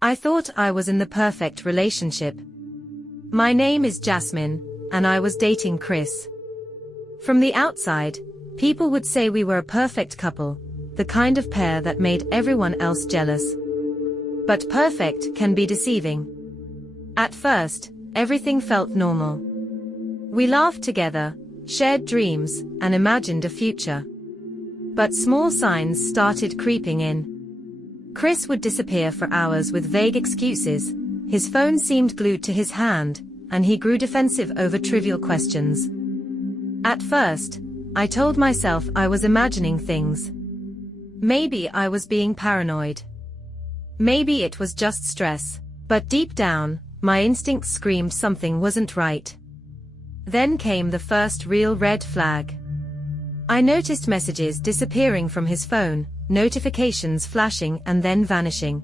I thought I was in the perfect relationship. My name is Jasmine, and I was dating Chris. From the outside, people would say we were a perfect couple, the kind of pair that made everyone else jealous. But perfect can be deceiving. At first, everything felt normal. We laughed together, shared dreams, and imagined a future. But small signs started creeping in. Chris would disappear for hours with vague excuses, his phone seemed glued to his hand, and he grew defensive over trivial questions. At first, I told myself I was imagining things. Maybe I was being paranoid. Maybe it was just stress, but deep down, my instincts screamed something wasn't right. Then came the first real red flag. I noticed messages disappearing from his phone, notifications flashing and then vanishing.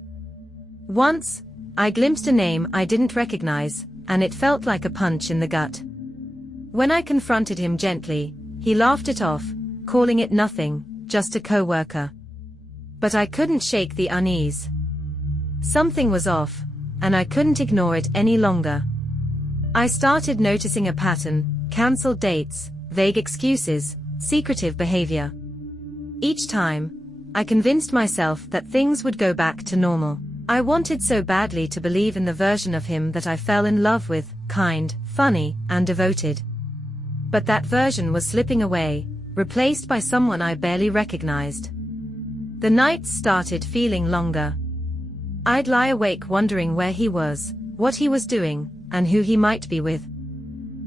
Once, I glimpsed a name I didn't recognize, and it felt like a punch in the gut. When I confronted him gently, he laughed it off, calling it nothing, just a coworker. But I couldn't shake the unease. Something was off, and I couldn't ignore it any longer. I started noticing a pattern: cancelled dates, vague excuses, secretive behavior. Each time, I convinced myself that things would go back to normal. I wanted so badly to believe in the version of him that I fell in love with, kind, funny, and devoted. But that version was slipping away, replaced by someone I barely recognized. The nights started feeling longer. I'd lie awake wondering where he was, what he was doing, and who he might be with.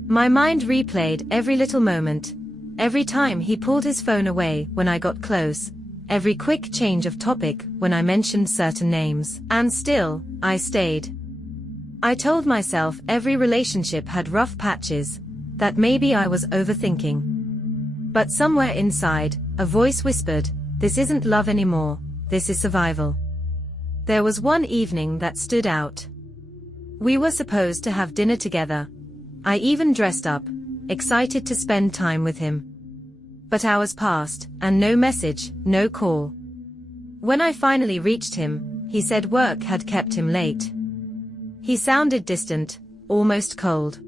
My mind replayed every little moment, every time he pulled his phone away when I got close, every quick change of topic when I mentioned certain names. And still, I stayed. I told myself every relationship had rough patches, that maybe I was overthinking. But somewhere inside, a voice whispered, "This isn't love anymore, this is survival." There was one evening that stood out. We were supposed to have dinner together. I even dressed up, excited to spend time with him. But hours passed, and no message, no call. When I finally reached him, he said work had kept him late. He sounded distant, almost cold.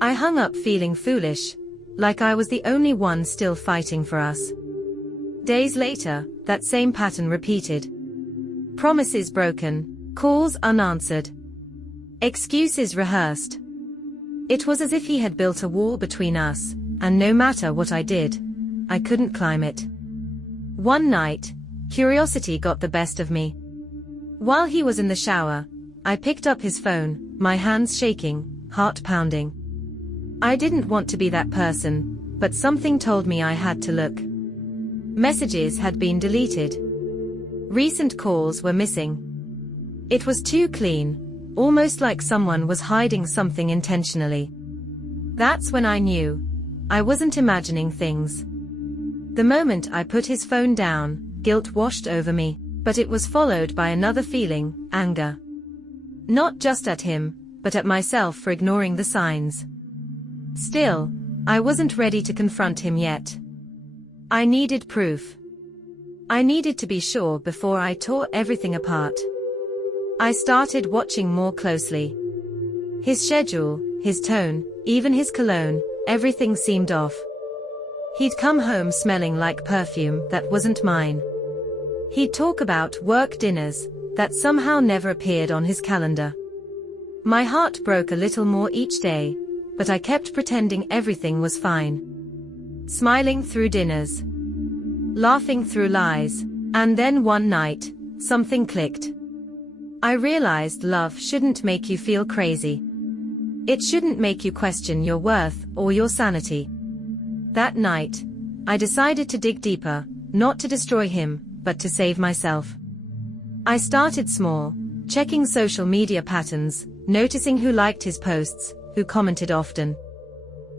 I hung up feeling foolish, like I was the only one still fighting for us. Days later, that same pattern repeated. Promises broken, calls unanswered, excuses rehearsed. It was as if he had built a wall between us, and no matter what I did, I couldn't climb it. One night, curiosity got the best of me. While he was in the shower, I picked up his phone, my hands shaking, heart pounding. I didn't want to be that person, but something told me I had to look. Messages had been deleted. Recent calls were missing. It was too clean, almost like someone was hiding something intentionally. That's when I knew I wasn't imagining things. The moment I put his phone down, guilt washed over me, but it was followed by another feeling, anger. Not just at him, but at myself for ignoring the signs. Still, I wasn't ready to confront him yet. I needed proof. I needed to be sure before I tore everything apart. I started watching more closely. His schedule, his tone, even his cologne, everything seemed off. He'd come home smelling like perfume that wasn't mine. He'd talk about work dinners that somehow never appeared on his calendar. My heart broke a little more each day, but I kept pretending everything was fine. Smiling through dinners. Laughing through lies. And then one night, something clicked. I realized love shouldn't make you feel crazy. It shouldn't make you question your worth or your sanity. That night, I decided to dig deeper, not to destroy him, but to save myself. I started small, checking social media patterns, noticing who liked his posts, who commented often.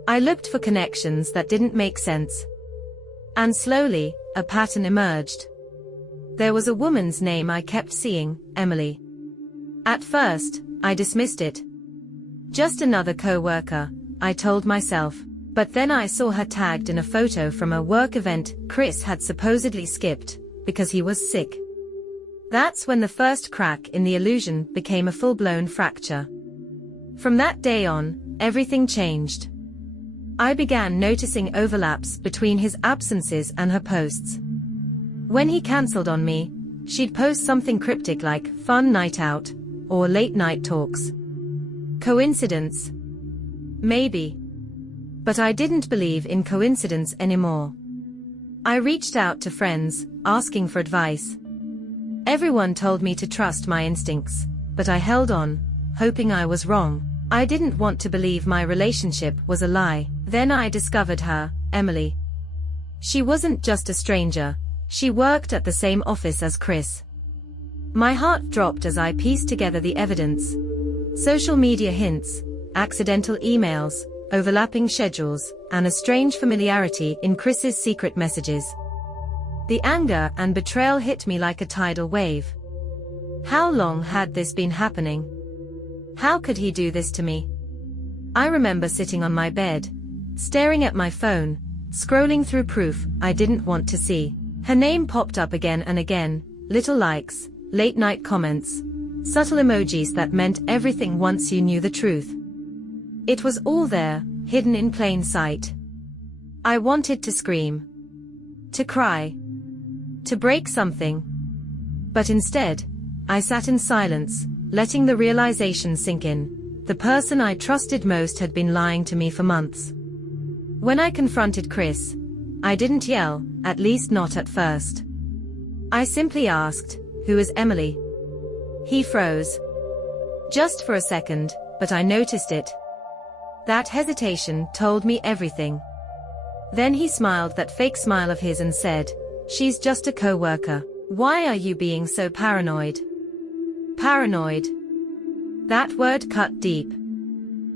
I looked for connections that didn't make sense. And slowly, a pattern emerged. There was a woman's name I kept seeing, Emily. At first, I dismissed it. Just another co-worker, I told myself, but then I saw her tagged in a photo from a work event Chris had supposedly skipped, because he was sick. That's when the first crack in the illusion became a full-blown fracture. From that day on, everything changed. I began noticing overlaps between his absences and her posts. When he cancelled on me, she'd post something cryptic like "fun night out" or "late night talks." Coincidence? Maybe. But I didn't believe in coincidence anymore. I reached out to friends, asking for advice. Everyone told me to trust my instincts, but I held on, hoping I was wrong. I didn't want to believe my relationship was a lie. Then I discovered her, Emily. She wasn't just a stranger, she worked at the same office as Chris. My heart dropped as I pieced together the evidence. Social media hints, accidental emails, overlapping schedules, and a strange familiarity in Chris's secret messages. The anger and betrayal hit me like a tidal wave. How long had this been happening? How could he do this to me? I remember sitting on my bed, staring at my phone, scrolling through proof I didn't want to see. Her name popped up again and again, little likes, late-night comments, subtle emojis that meant everything once you knew the truth. It was all there, hidden in plain sight. I wanted to scream, to cry, to break something. But instead, I sat in silence, letting the realization sink in. The person I trusted most had been lying to me for months. When I confronted Chris, I didn't yell, at least not at first. I simply asked, "Who is Emily?" He froze. Just for a second, but I noticed it. That hesitation told me everything. Then he smiled that fake smile of his and said, "She's just a co-worker. Why are you being so paranoid?" Paranoid. That word cut deep.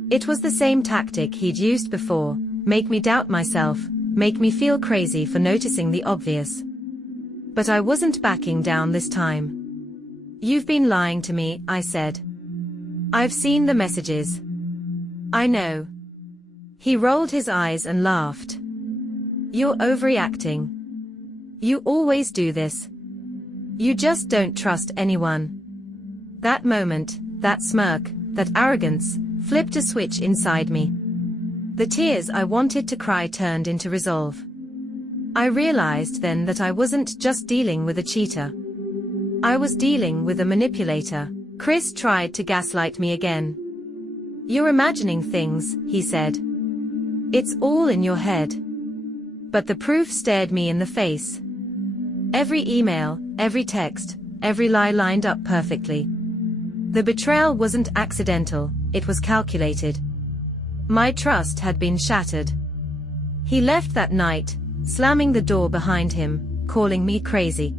It was the same tactic he'd used before, make me doubt myself, make me feel crazy for noticing the obvious. But I wasn't backing down this time. "You've been lying to me," I said. "I've seen the messages." "I know." He rolled his eyes and laughed. "You're overreacting. You always do this. You just don't trust anyone." That moment, that smirk, that arrogance, flipped a switch inside me. The tears I wanted to cry turned into resolve. I realized then that I wasn't just dealing with a cheater. I was dealing with a manipulator. Chris tried to gaslight me again. "You're imagining things," he said. "It's all in your head." But the proof stared me in the face. Every email, every text, every lie lined up perfectly. The betrayal wasn't accidental, it was calculated. My trust had been shattered. He left that night, slamming the door behind him, calling me crazy.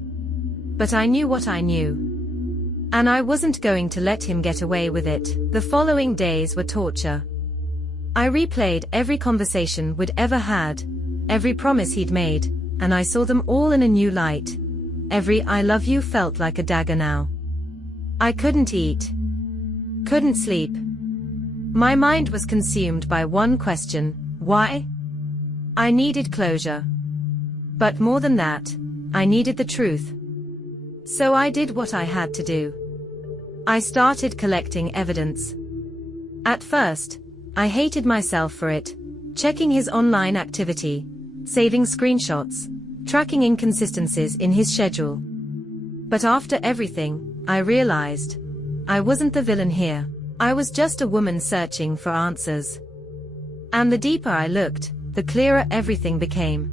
But I knew what I knew. And I wasn't going to let him get away with it. The following days were torture. I replayed every conversation we'd ever had, every promise he'd made, and I saw them all in a new light. Every "I love you" felt like a dagger now. I couldn't eat. Couldn't sleep. My mind was consumed by one question: why? I needed closure. But more than that, I needed the truth. So I did what I had to do. I started collecting evidence. At first, I hated myself for it, checking his online activity, saving screenshots, tracking inconsistencies in his schedule. But after everything, I realized I wasn't the villain here. I was just a woman searching for answers. And the deeper I looked, the clearer everything became.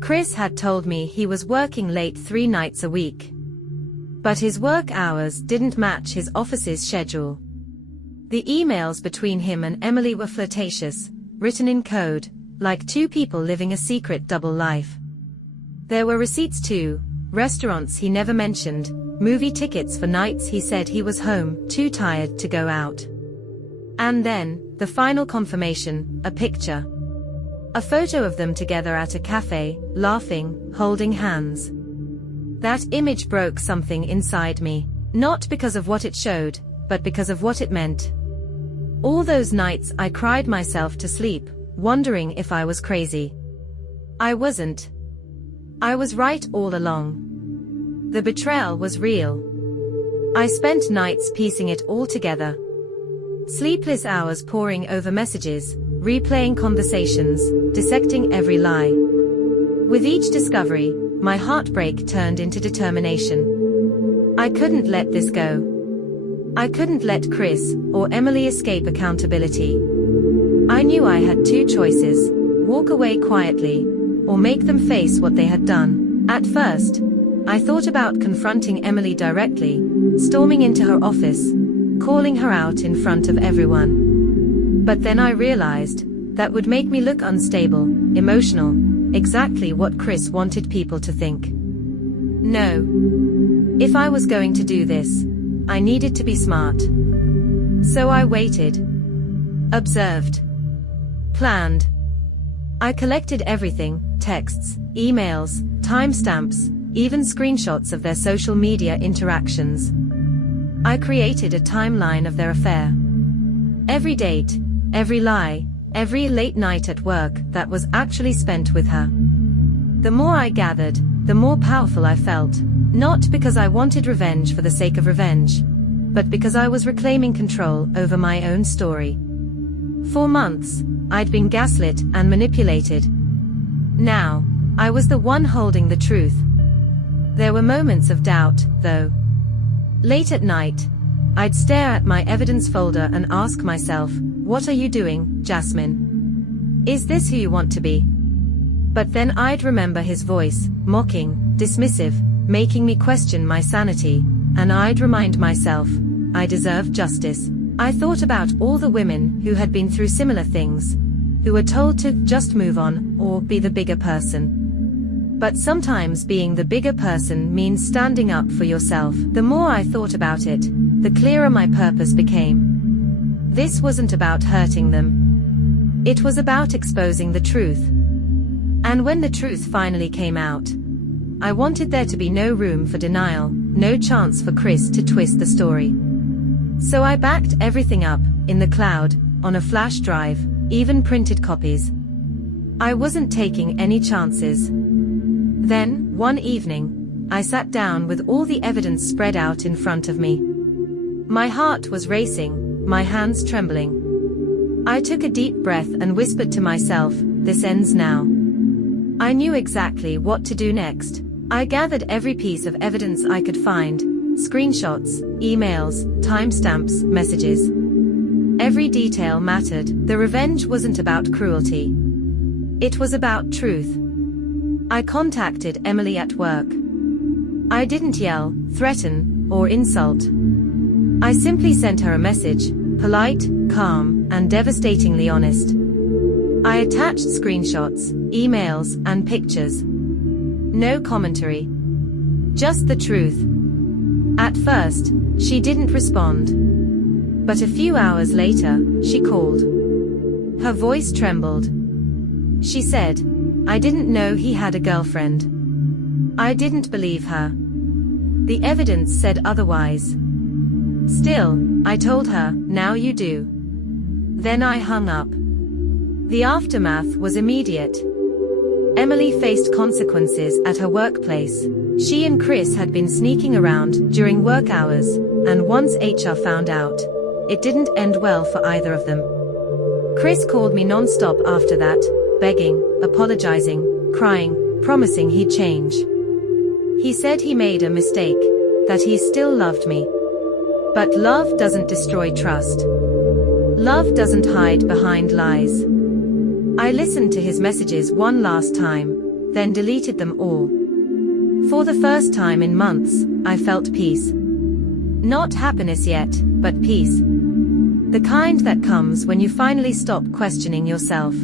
Chris had told me he was working late 3 nights a week. But his work hours didn't match his office's schedule. The emails between him and Emily were flirtatious, written in code, like two people living a secret double life. There were receipts too, restaurants he never mentioned, movie tickets for nights he said he was home, too tired to go out. And then, the final confirmation, a picture. A photo of them together at a cafe, laughing, holding hands. That image broke something inside me, not because of what it showed, but because of what it meant. All those nights I cried myself to sleep, wondering if I was crazy. I wasn't. I was right all along. The betrayal was real. I spent nights piecing it all together. Sleepless hours poring over messages, replaying conversations, dissecting every lie. With each discovery, my heartbreak turned into determination. I couldn't let this go. I couldn't let Chris or Emily escape accountability. I knew I had two choices: walk away quietly, or make them face what they had done. At first, I thought about confronting Emily directly, storming into her office, calling her out in front of everyone. But then I realized that would make me look unstable, emotional, exactly what Chris wanted people to think. No. If I was going to do this, I needed to be smart. So I waited, observed, planned. I collected everything: texts, emails, timestamps, even screenshots of their social media interactions. I created a timeline of their affair. Every date, every lie, every late night at work that was actually spent with her. The more I gathered, the more powerful I felt, not because I wanted revenge for the sake of revenge, but because I was reclaiming control over my own story. For months, I'd been gaslit and manipulated. Now, I was the one holding the truth. There were moments of doubt, though. Late at night, I'd stare at my evidence folder and ask myself, "What are you doing, Jasmine? Is this who you want to be?" But then I'd remember his voice, mocking, dismissive, making me question my sanity, and I'd remind myself, I deserve justice. I thought about all the women who had been through similar things, who were told to just move on or be the bigger person. But sometimes being the bigger person means standing up for yourself. The more I thought about it, the clearer my purpose became. This wasn't about hurting them. It was about exposing the truth. And when the truth finally came out, I wanted there to be no room for denial, no chance for Chris to twist the story. So I backed everything up, in the cloud, on a flash drive, even printed copies. I wasn't taking any chances. Then, one evening, I sat down with all the evidence spread out in front of me. My heart was racing, my hands trembling. I took a deep breath and whispered to myself, "This ends now." I knew exactly what to do next. I gathered every piece of evidence I could find: screenshots, emails, timestamps, messages. Every detail mattered. The revenge wasn't about cruelty. It was about truth. I contacted Emily at work. I didn't yell, threaten, or insult. I simply sent her a message, polite, calm, and devastatingly honest. I attached screenshots, emails, and pictures. No commentary. Just the truth. At first, she didn't respond. But a few hours later, she called. Her voice trembled. She said, "I didn't know he had a girlfriend." I didn't believe her. The evidence said otherwise. Still, I told her, "Now you do." Then I hung up. The aftermath was immediate. Emily faced consequences at her workplace. She and Chris had been sneaking around during work hours, and once HR found out, it didn't end well for either of them. Chris called me non-stop after that, begging, apologizing, crying, promising he'd change. He said he made a mistake, that he still loved me. But love doesn't destroy trust. Love doesn't hide behind lies. I listened to his messages one last time, then deleted them all. For the first time in months, I felt peace. Not happiness yet, but peace. The kind that comes when you finally stop questioning yourself.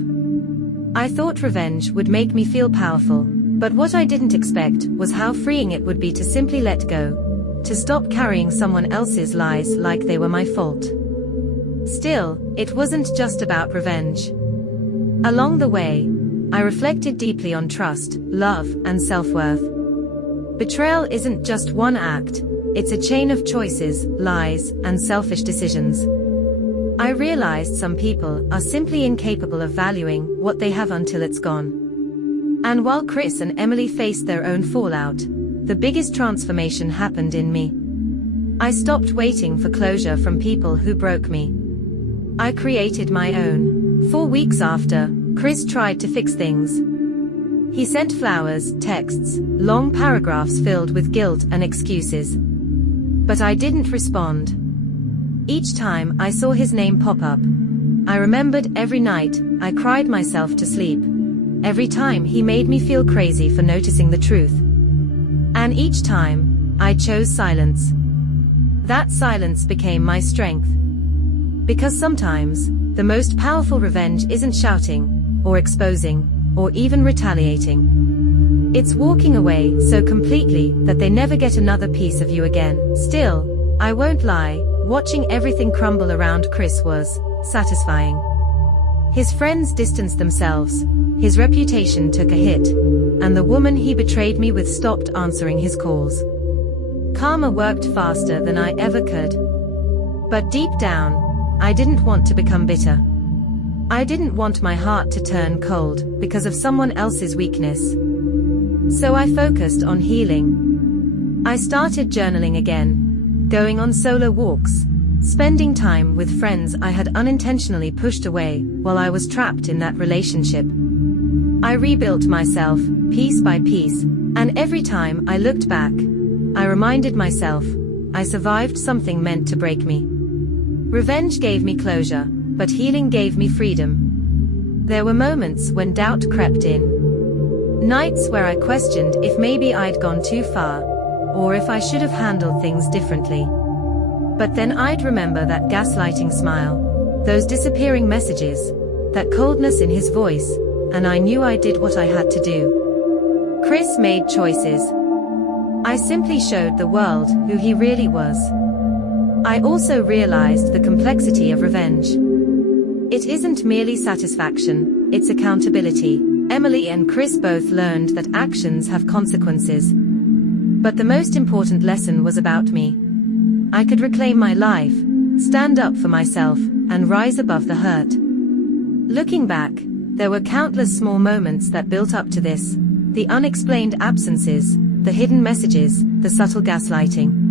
I thought revenge would make me feel powerful, but what I didn't expect was how freeing it would be to simply let go, to stop carrying someone else's lies like they were my fault. Still, it wasn't just about revenge. Along the way, I reflected deeply on trust, love, and self-worth. Betrayal isn't just one act, it's a chain of choices, lies, and selfish decisions. I realized some people are simply incapable of valuing what they have until it's gone. And while Chris and Emily faced their own fallout, the biggest transformation happened in me. I stopped waiting for closure from people who broke me. I created my own. 4 weeks after, Chris tried to fix things. He sent flowers, texts, long paragraphs filled with guilt and excuses. But I didn't respond. Each time I saw his name pop up, I remembered every night I cried myself to sleep. Every time he made me feel crazy for noticing the truth. And each time, I chose silence. That silence became my strength. Because sometimes, the most powerful revenge isn't shouting, or exposing, or even retaliating. It's walking away so completely that they never get another piece of you again. Still, I won't lie, watching everything crumble around Chris was satisfying. His friends distanced themselves, his reputation took a hit, and the woman he betrayed me with stopped answering his calls. Karma worked faster than I ever could. But deep down, I didn't want to become bitter. I didn't want my heart to turn cold because of someone else's weakness. So I focused on healing. I started journaling again, going on solo walks, spending time with friends I had unintentionally pushed away while I was trapped in that relationship. I rebuilt myself, piece by piece, and every time I looked back, I reminded myself, I survived something meant to break me. Revenge gave me closure, but healing gave me freedom. There were moments when doubt crept in. Nights where I questioned if maybe I'd gone too far, or if I should have handled things differently. But then I'd remember that gaslighting smile, those disappearing messages, that coldness in his voice, and I knew I did what I had to do. Chris made choices. I simply showed the world who he really was. I also realized the complexity of revenge. It isn't merely satisfaction, it's accountability. Emily and Chris both learned that actions have consequences. But the most important lesson was about me. I could reclaim my life, stand up for myself, and rise above the hurt. Looking back, there were countless small moments that built up to this. The unexplained absences, the hidden messages, the subtle gaslighting.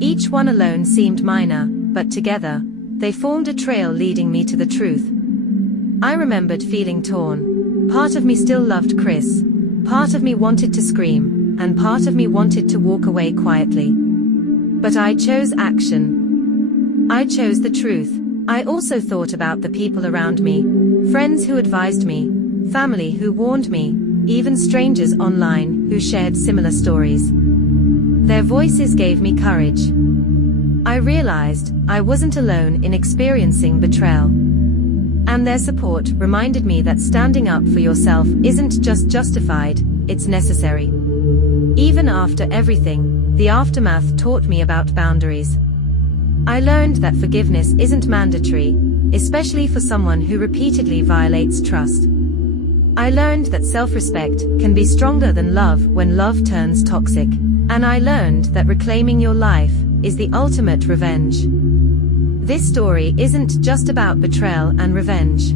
Each one alone seemed minor, but together, they formed a trail leading me to the truth. I remembered feeling torn. Part of me still loved Chris. Part of me wanted to scream, and part of me wanted to walk away quietly. But I chose action. I chose the truth. I also thought about the people around me. Friends who advised me, family who warned me, even strangers online who shared similar stories. Their voices gave me courage. I realized I wasn't alone in experiencing betrayal. And their support reminded me that standing up for yourself isn't just justified, it's necessary. Even after everything, the aftermath taught me about boundaries. I learned that forgiveness isn't mandatory, especially for someone who repeatedly violates trust. I learned that self-respect can be stronger than love when love turns toxic. And I learned that reclaiming your life is the ultimate revenge. This story isn't just about betrayal and revenge.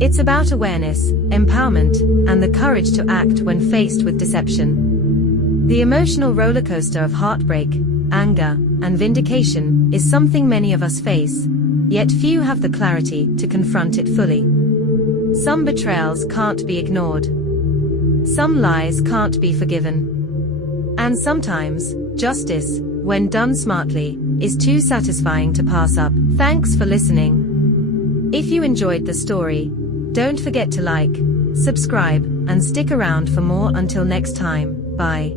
It's about awareness, empowerment, and the courage to act when faced with deception. The emotional rollercoaster of heartbreak, anger, and vindication is something many of us face, yet few have the clarity to confront it fully. Some betrayals can't be ignored. Some lies can't be forgiven. And sometimes, justice, when done smartly, is too satisfying to pass up. Thanks for listening. If you enjoyed the story, don't forget to like, subscribe, and stick around for more. Until next time, bye.